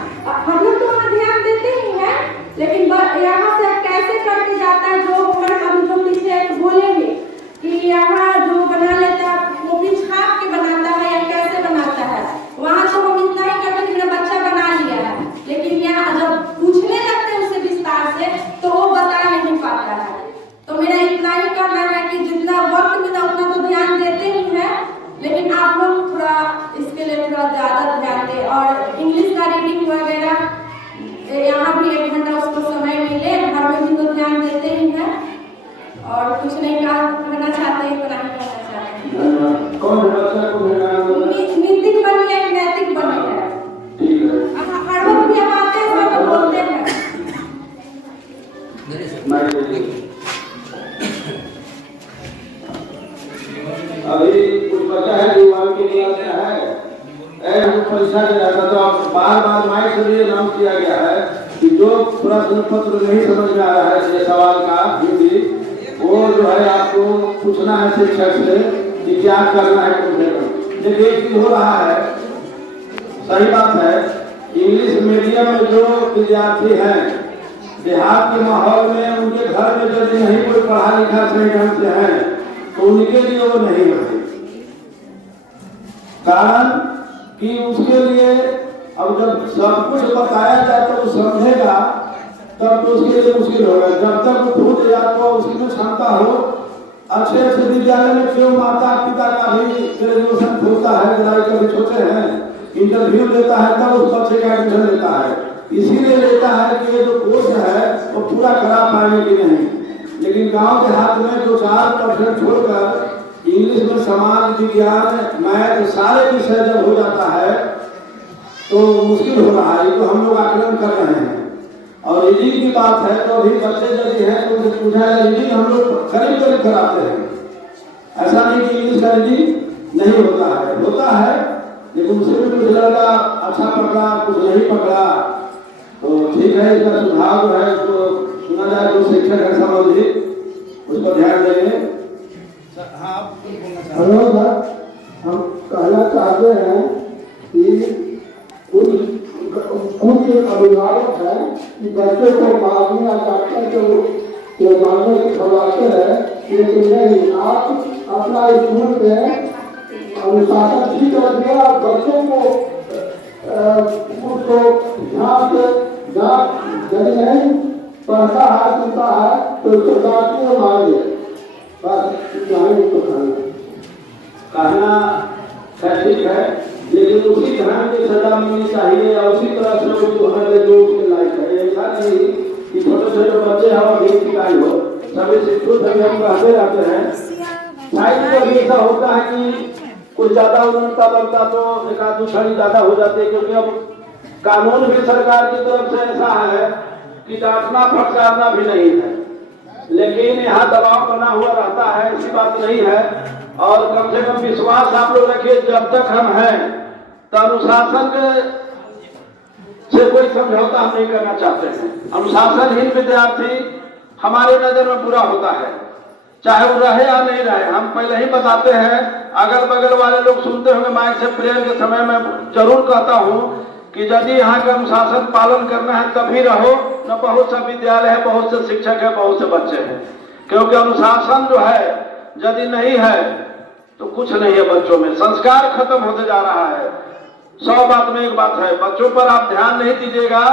हम लोग तो वहाँ ध्यान देते ही हैं, लेकिन यहाँ से कैसे करके जाता है जो हम जो पीछे बोले भी कि यहाँ जो बना लेता है वो भी छाप के बनाता है या कैसे बनाता है, वहाँ तो हम इतना ही करते कि मेरा बच्चा बना लिया है, लेकिन यहाँ जब पूछने लगते हैं उससे विस्तार से तो वो बता नहीं पाता है। तो मेरा इतना ही कहना है कि जितना वक्त मिला उतना तो ध्यान देते ही हैं, लेकिन आप लोग थोड़ा इसके लिए थोड़ा ज्यादा ध्यान दें। और इंग्लिश का रीडिंग वगैरह यहाँ भी 1 घंटा उसको समय मिले, घर में भी तो ध्यान देते ही हैं। और कुछ नहीं कहना चाहते हैं, इतना ही कहना चाहते हैं। कौन बच्चा को नैतिक बनी है, नैतिक बनी है, हर वक्त भी हम आते हैं तो बोलते हैं। अभी कुछ बच्चा है जो मान के लिए आता है, हम परीक्षा के जाता तो बार माइक से ये नाम किया गया है कि जो प्रश्न पत्र नहीं समझ में आ रहा है ये सवाल का हिंदी, वो जो है आपको पूछना है शिक्षक से कि क्या करना है। देखिए एक चीज हो रहा है, सही बात है, इंग्लिश मीडियम में जो विद्यार्थी हैं देहात के माहौल में, उनके घर में यदि नहीं कोई पढ़ा लिखा सही ढंग से है तो उनके लिए वो नहीं होती। कारण कि उसके लिए अब जब सब कुछ बताया जाए तो वो समझेगा, तब तो उसके लिए मुश्किल होगा। जब तक वो खुद या तो उसमें क्षमता हो, अच्छे विद्यालय में क्यों माता पिता का भी ग्रेजुएशन होता है, कभी छोटे हैं इंटरव्यू देता है तब उस बच्चे का एडमिशन लेता है, इसीलिए लेता है कि ये जो कोर्स है वो पूरा करा पाएंगे कि नहीं। लेकिन गांव देहात में जो 4% छोड़कर इंग्लिश में समाज विज्ञान मैथ सारे विषय जब हो जाता है तो मुश्किल हो रहा है। तो हम लोग आकलन कर रहे हैं। और रीडिंग की बात है तो अभी बच्चे यदि हैं तो उनसे पूछा है, रीडिंग हम लोग करीब कराते हैं, ऐसा नहीं कि इंग्लिश का रीडिंग नहीं होता है, होता है, लेकिन उससे भी कुछ लड़का अच्छा पकड़ा, कुछ नहीं पकड़ा, तो ठीक है, इसका सुधार जो है उसको सुना जाए, जो शिक्षक है संबंधित उस पर ध्यान देंगे। हेलो सर, हम कहना चाहते हैं कि कुछ अभिभावक हैं कि बच्चे को मारने या डॉक्टर के मारने की खबराते हैं, लेकिन नहीं, आप अपना स्कूल में अनुशासन ठीक कर दिया, बच्चों को उसको ध्यान से यदि नहीं पढ़ता है सुनता है तो उसको डांटिए मारिए, बस उसको कहना ठीक है, लेकिन उसी ढंग की सजा मिलनी चाहिए और उसी तरह से उसको हमें जो उसके लायक है। ऐसा नहीं कि छोटे छोटे बच्चे हैं और भी शिकायत हो, सभी शिक्षक सभी हम कहते रहते हैं। शायद कभी ऐसा होता है कि कुछ ज्यादा उन्नता लगता तो एक आध दूसरी ज्यादा हो जाती है, क्योंकि अब कानून भी सरकार की तरफ से ऐसा है कि डांटना फटकारना भी नहीं है, लेकिन यहाँ दबाव बना हुआ रहता है, ऐसी बात नहीं है। और कम से कम विश्वास आप लोग रखिए, जब तक हम हैं तो अनुशासन से कोई समझौता हम नहीं करना चाहते हैं। अनुशासनहीन विद्यार्थी हमारे नजर में बुरा होता है, चाहे वो रहे या नहीं रहे। हम पहले ही बताते हैं, अगल बगल वाले लोग सुनते होंगे, माइक से प्रेयर के समय में जरूर कहता हूँ कि यदि यहाँ का अनुशासन पालन करना है तभी रहो, न बहुत सा विद्यालय है, बहुत से शिक्षक है, बहुत से बच्चे हैं। क्योंकि अनुशासन जो है यदि नहीं है तो कुछ नहीं है, बच्चों में संस्कार खत्म होते जा रहा है। 100 बात में एक बात है, बच्चों पर आप ध्यान नहीं दीजिएगा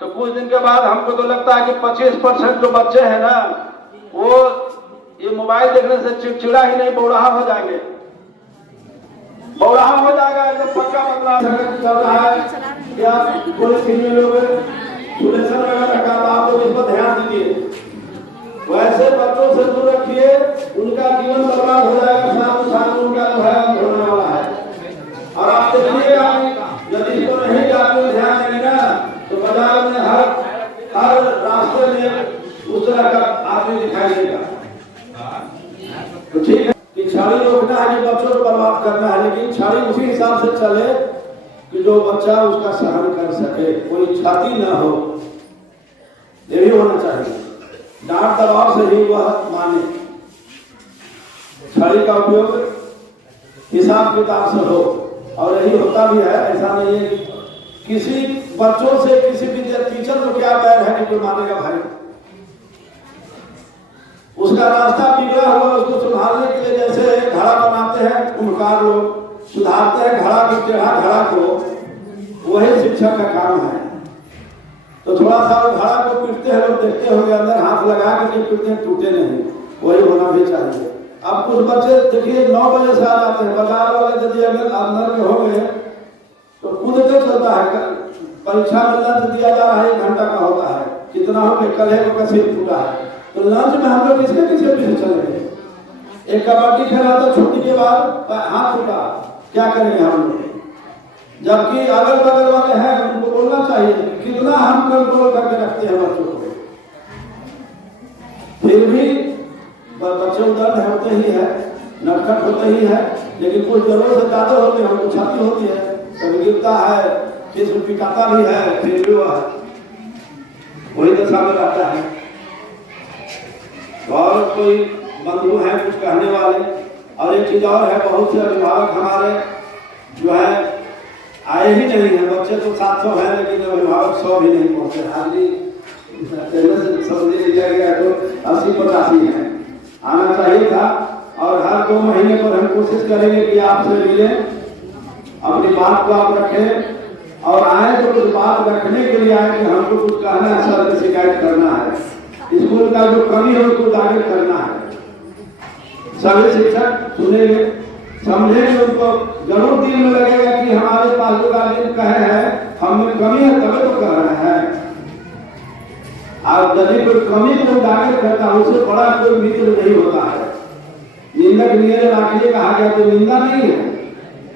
तो कुछ दिन के बाद हमको तो लगता है कि 25% जो बच्चे हैं ना, वो ये मोबाइल देखने से चिड़चिड़ा ही नहीं, बौड़ाहा हो जाएंगे, बौड़ाहा हो जाएगा, एकदम पक्का बदलाव चल रहा है। क्या पुलिस में लोग सुलेशन वगैरह का, आप लोग इस पर ध्यान दीजिए। वैसे बच्चों से दूर रखिए, उनका जीवन बर्बाद हो जाएगा, साथ साथ उनका जो है होने वाला है। और आप देखिएगा, यदि इसको नहीं आपको ध्यान देंगे ना तो बाजार में हर रास्ते में उस तरह का आदमी दिखाई देगा। तो ठीक है कि छाड़ी रोकना है कि बच्चों को बर्बाद करना है, लेकिन छाड़ी उसी हिसाब से चले कि जो बच्चा उसका सहन कर सके, कोई छाती ना हो, ये भी होना चाहिए। डांट दबाव से ही वह माने। छड़ी का उपयोग हिसाब किताब से हो, और यही होता भी है। ऐसा नहीं है कि किसी बच्चों से किसी भी टीचर को क्या बैर है कि कोई मानेगा भाई, उसका रास्ता बिगड़ा हुआ, उसको सुधारने के लिए जैसे घड़ा बनाते हैं कुम्हार लोग, सुधारते हैं घड़ा को, टेढ़ा घड़ा को, वही शिक्षक का काम है। तो थोड़ा सा घड़ा को पीटते हैं लोग, देखते होंगे, अंदर हाथ लगा के पीटते हैं, टूटे नहीं, वही होना भी चाहिए। अब कुछ बच्चे देखिए 9 बजे से आ जाते हैं, बाजार वाले यदि अगर अंदर के हो गए तो कूदते चलता है। परीक्षा में लंच दिया जा रहा है, 1 घंटा का होता है, कितना हो गया, कल है तो सिर फूटा है, तो लंच में हम लोग किसके पीछे पीछे चलेंगे। एक कबड्डी खेला था, छुट्टी के बाद हाथ फूटा, क्या करेंगे हम लोग। जबकि अगल बगल वाले हैं, उनको बोलना चाहिए कितना हम कंट्रोल करके रखते हैं बच्चों को, फिर भी बच्चे उधर होते ही है, नटखट होते ही है, लेकिन कुछ जरूरत से ज्यादा होते हैं, हमको छाती होती है, कभी गिरता है, किस पिटाता भी है, फिर भी वह वही दशा में रहता है। और कोई बंधु है कुछ कहने वाले। और एक चीज और है, बहुत से अभिभावक हमारे जो है आए ही नहीं है, बच्चे तो 700 हैं लेकिन अभिभावक 100 भी नहीं पहुंचे। हार्डली समझ लिया गया तो 80-85 है, आना चाहिए था। और हर 2 महीने पर हम कोशिश करेंगे कि आपसे मिलें, अपनी बात को आप रखें, और आए तो कुछ बात रखने के लिए आए कि हमको कुछ कहना है, सर से शिकायत करना है, स्कूल का जो कमी है उसको उजागर करना है। सभी शिक्षक सुनेंगे, समझेंगे, उनको जरूर दिल में लगेगा कि हमारे पास जो गार्जियन कहे हैं हमें कमी है तभी तो कह रहे हैं। और यदि कोई कमी को उजागर करता है, उससे बड़ा कोई मित्र नहीं होता है। निंदक नियत राखिए कहा गया, तो निंदा नहीं है,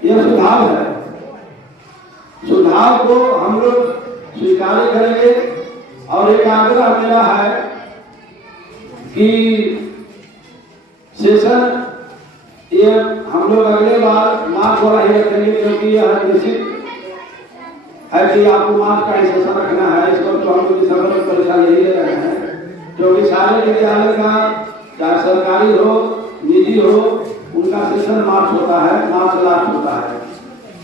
यह सुधार है। सुधार को हम लोग स्वीकार करेंगे। और एक आग्रह मेरा है कि सेशन ये हम लोग अगले बार मार्च वाला ही रखेंगे, क्योंकि यह निश्चित है कि आपको मार्च का सेशन रखना है। इस वक्त तो हम लोग दिसंबर में परीक्षा नहीं ले रहे हैं, क्योंकि सारे विद्यालय का चाहे सरकारी हो निजी हो उनका सेशन मार्च होता है, मार्च लास्ट होता है।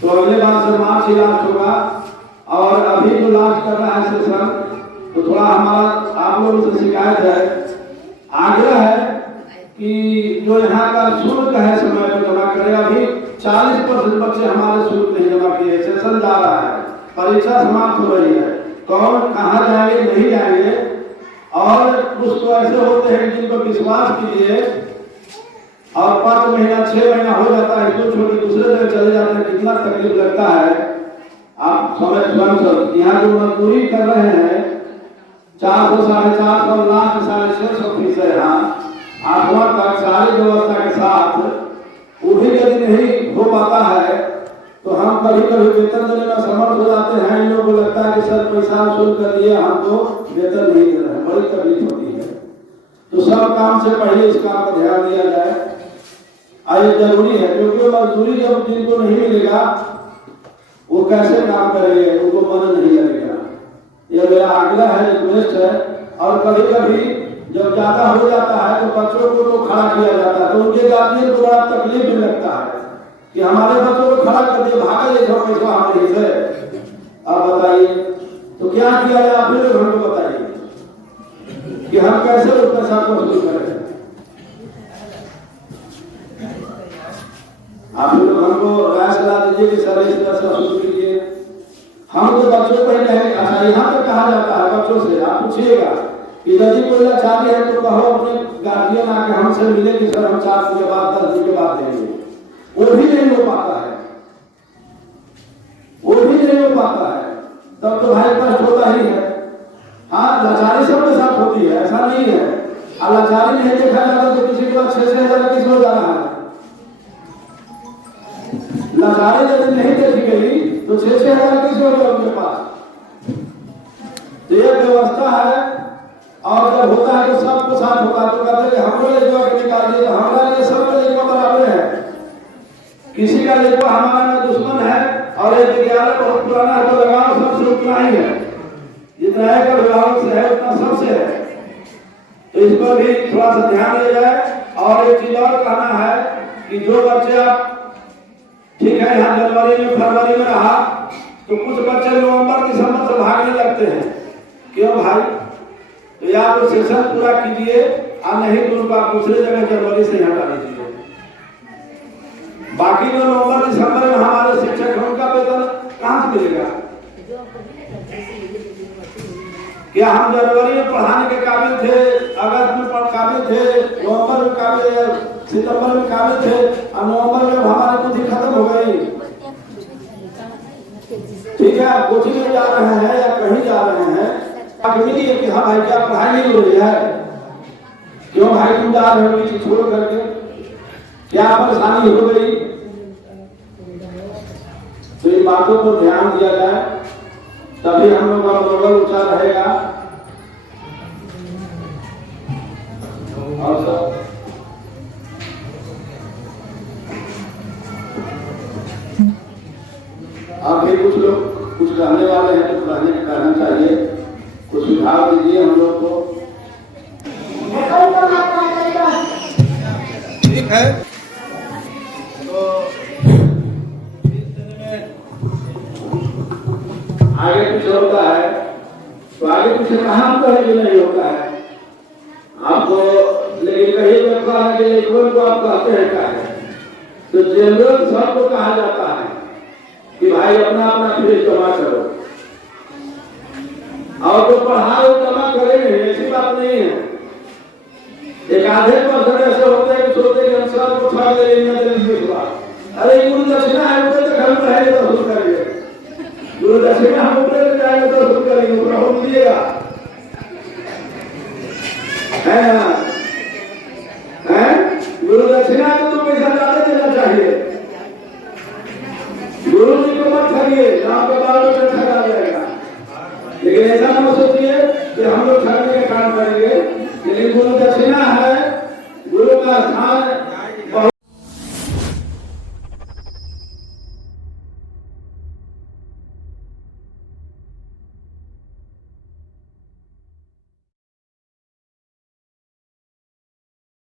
तो अगले बार से मार्च ही लास्ट होगा। और अभी जो लास्ट कर रहा है सेशन, तो थोड़ा हमारा आप लोगों से शिकायत है, आग्रह है कि जो यहाँ का शुल्क है समय पर जमा करें। अभी 40% बच्चे हमारे शुल्क नहीं जमा किए, सेशन जा रहा है, परीक्षा समाप्त हो रही है, कौन कहाँ जाएंगे नहीं जाएंगे। और कुछ तो ऐसे होते हैं जिन पर विश्वास कीजिए और 5 महीना 6 महीना हो जाता है, इसको छोड़ के दूसरे जगह चले जाते हैं, कितना तकलीफ लगता है आप समझ स्वयं। यहाँ जो मजदूरी कर रहे हैं 400 साढ़े 400 लाख 650 फीस है यहाँ 8वां तक सारी व्यवस्था के साथ, वो भी यदि नहीं हो पाता है तो हम कभी कभी वेतन देने में समर्थ हो जाते हैं। इन लोगों को लगता है कि सर पैसा वसूल कर दिए, हमको वेतन नहीं दे रहे हैं, बड़ी तकलीफ होती है। तो सब काम से पहले इस काम पर ध्यान दिया जाए, ये जरूरी है, क्योंकि मजदूरी जब जिनको नहीं मिलेगा वो कैसे काम करेंगे, उनको मन नहीं लगेगा। यह मेरा आग्रह है, रिक्वेस्ट है। और कभी कभी जब ज्यादा हो जाता है तो बच्चों को तो खड़ा किया जाता है, तो उनके गार्जियन को बड़ा तकलीफ भी लगता है कि हमारे बच्चों को खड़ा कर दिए, भागा ले जाओ पैसा हमारे से। आप बताइए तो क्या किया जाए, आप लोग हमको बताइए कि हम कैसे उस पैसा को वसूल करें। आप लोग हमको राय सलाह दीजिए कि सर इस तरह से वसूल कीजिए। हम तो बच्चों को ही कहेंगे, अच्छा यहाँ तक कहा जाता है बच्चों से, आप पूछिएगा कि यदि कोई लाचारी है तो कहो अपने गार्जियन आके हमसे मिले कि सर हम 4 दिन के बाद 10 दिन के बाद देंगे। वो भी नहीं हो पाता है, वो भी नहीं हो पाता है, तब तो भाई कष्ट होता ही है। हाँ, लाचारी सबके साथ होती है, ऐसा नहीं है। और लाचारी नहीं देखा जाता तो किसी के पास 6-6 हजार किस हो जा रहा है। लाचारी यदि नहीं देखी गई तो 6-6 हजार किस हो गया उनके पास। तो ये व्यवस्था है। और जब होता है तो सबको साथ होता है, तो कहते हैं हम लोग लेखवा के निकाल दिए, तो हमारा लिए सबका लेखवा बराबर है, किसी का लेखवा हमारा में दुश्मन है। और एक विद्यालय बहुत पुराना है तो लगाव सबसे उतना ही है, जितना है का विभाग से है उतना सबसे है। तो इस पर भी थोड़ा सा ध्यान दिया जाए। और एक चीज और कहना है कि जो बच्चे आप ठीक है यहाँ जनवरी में फरवरी में रहा, तो कुछ बच्चे नवंबर दिसंबर से भागने लगते हैं। क्यों भाई? तो या तो सेशन पूरा कीजिए और नहीं तो उनको आप दूसरे जगह जनवरी से हटा लीजिए। बाकी जो नवंबर दिसंबर में हमारे शिक्षक हैं उनका वेतन कहाँ से मिलेगा? क्या हम जनवरी में पढ़ाने के काबिल थे, अगस्त में काबिल थे, नवंबर में काबिल, सितंबर में काबिल थे, और नवंबर में हमारी बुद्धि खत्म हो गई? ठीक है, आप कोचिंग में जा रहे हैं या कहीं जा रहे हैं, मिली है कि हाँ भाई क्या पढ़ाई नहीं हो रही है, क्यों भाई तुम जा रहे हो किसी छोड़ करके, क्या परेशानी हो गई? तो इन बातों पर ध्यान दिया जाए, तभी हम लोग का मनोबल ऊंचा रहेगा। और सब आप भी कुछ लोग कुछ कहने वाले हैं तो कहने का कारण चाहिए, कुछ सुझाव दीजिए हम लोग को। ठीक है, तो आगे कुछ होता है तो आगे कुछ कहाँ हम कहेंगे नहीं होता है आपको, लेकिन कहीं लगता है कि लेखन को आप कहते हैं क्या है, तो जनरल सबको कहा जाता है कि भाई अपना अपना फीस जमा करो, और तो पढ़ाओ जमा करेंगे, ऐसी बात नहीं है। एक आधे % ऐसे होते हैं कि सोचते हैं सब को छा ले, अरे गुरु दक्षिणा है ऊपर तक हम रहेंगे तो वसूल करेंगे, गुरु दक्षिणा हम ऊपर तक जाएंगे तो वसूल करेंगे, ऊपर हो दिएगा, है ना? गुरु दक्षिणा को तो पैसा ज्यादा देना चाहिए, गुरु जी को मत ठगिए, आपके बाल में ठगा जाएगा। लेकिन ऐसा मत सोचिए कि हम लोग ठगने का काम करेंगे, लेकिन गुरु दक्षिणा है, गुरु का स्थान